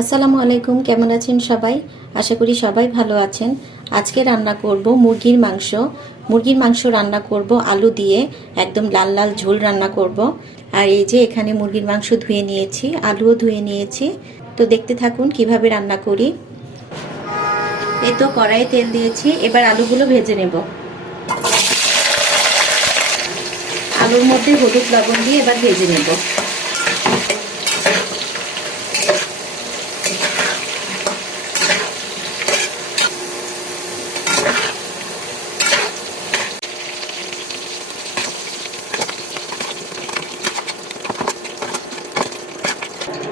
আসসালামু আলাইকুম, কেমন আছেন সবাই? আশা করি সবাই ভালো আছেন। আজকে রান্না করব মুরগির মাংস। মুরগির মাংস রান্না করব আলু দিয়ে, একদম লাল লাল ঝোল রান্না করব। আর এই যে এখানে মুরগির মাংস ধুয়ে নিয়েছি, আলুও ধুয়ে নিয়েছি। তো দেখতে থাকুন কীভাবে রান্না করি। এই তো কড়াইয়ে তেল দিয়েছি, এবার আলুগুলো ভেজে নেব। আলুর মধ্যে হলুদ লবণ দিয়ে এবার ভেজে নেব।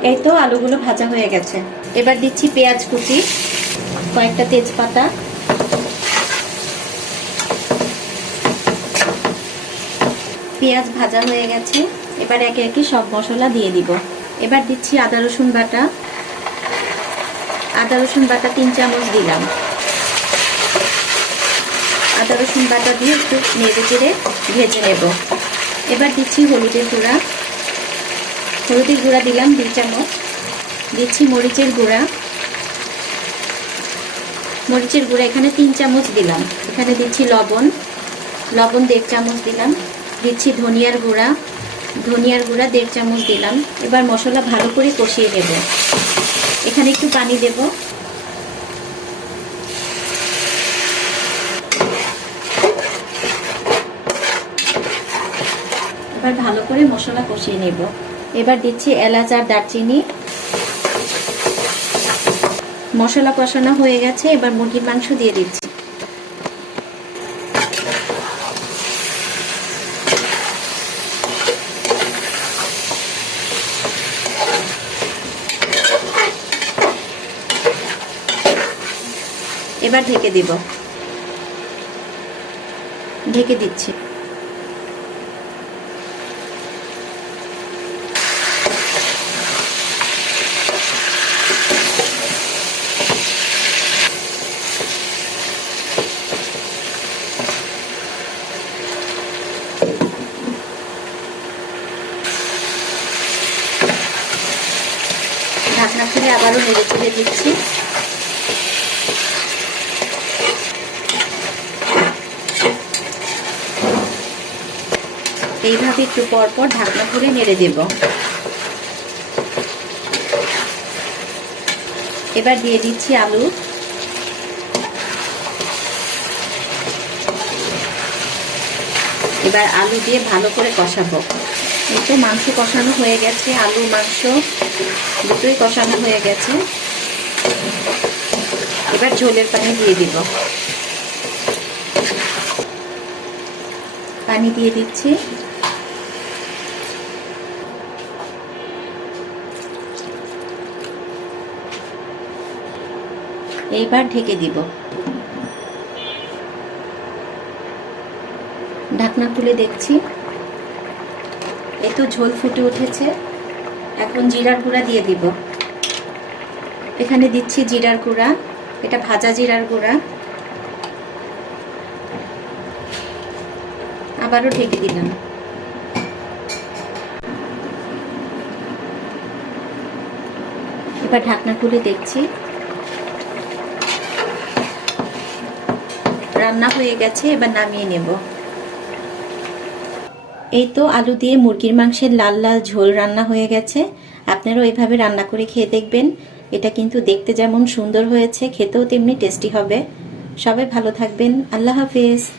এই তো আলুগুলো ভাজা হয়ে গেছে। এবার দিচ্ছি পেঁয়াজ কুচি, কয়েকটা তেজপাতা। পেঁয়াজ ভাজা হয়ে গেছে, এবার একে একে সব মশলা দিয়ে দিব। এবার দিচ্ছি আদা, রসুন বাটা। আদা, রসুন বাটা তিন চামচ দিলাম। আদা, রসুন বাটা দিয়ে একটু নেড়ে চেড়ে ভেজে নেব। এবার দিচ্ছি হলুদের গুঁড়া। হলুদের গুঁড়া দিলাম, দুই চামচ। দিচ্ছি মরিচের গুঁড়া। মরিচের গুঁড়া এখানে তিন চামচ দিলাম। এখানে দিচ্ছি লবণ। লবণ দেড় চামচ দিলাম। দিচ্ছি ধনিয়ার গুঁড়া। ধনিয়ার গুঁড়া দেড় চামচ দিলাম। এবার মশলা ভালো করে কষিয়ে নেব। এখানে একটু পানি দেব। এবার ভালো করে মশলা কষিয়ে নেব। এবার দিচ্ছি এলাচ আর দারচিনি। মশলা কষানো হয়ে গেছে, এবার মুরগির মাংস দিয়ে দিচ্ছি। এবার ঢেকে দিব। ঢেকে দিচ্ছি। খুলে আবারও নেড়ে চেড়ে দিচ্ছি। এইভাবে একটু পর পর ঢাকনা খুলে নেড়ে দেব। এবার দিয়ে দিচ্ছি আলু। এবার আলু দিয়ে ভালো করে কষাবো। তো মাংস কষানো হয়ে গেছে আলু মাংস দুটোই কষানো হয়ে গেছে। এবার ঝোলের পানি দিয়ে দিব। পানি দিয়ে দিচ্ছি। এইবার ঢেকে দিব। ঢাকনা খুলে দেখছি। এই তো ঝোল ফুটে উঠেছে। এখন জিরার গুঁড়া দিয়ে দিব। এখানে দিচ্ছি জিরার গুঁড়া। এটা ভাজা জিরার গুঁড়া। আবারও ঢেকে দিলাম। এবার ঢাকনা খুলে দেখছি। রান্না হয়ে গেছে, এবার নামিয়ে নেব। এই তো আলু দিয়ে মুরগির মাংসের লাল লাল ঝোল রান্না হয়ে গেছে। আপনারাও এভাবে রান্না করে খেয়ে দেখবেন। এটা কিন্তু দেখতে যেমন সুন্দর হয়েছে, খেতেও তেমনি টেস্টি হবে। সবাই ভালো থাকবেন। আল্লাহ হাফেজ।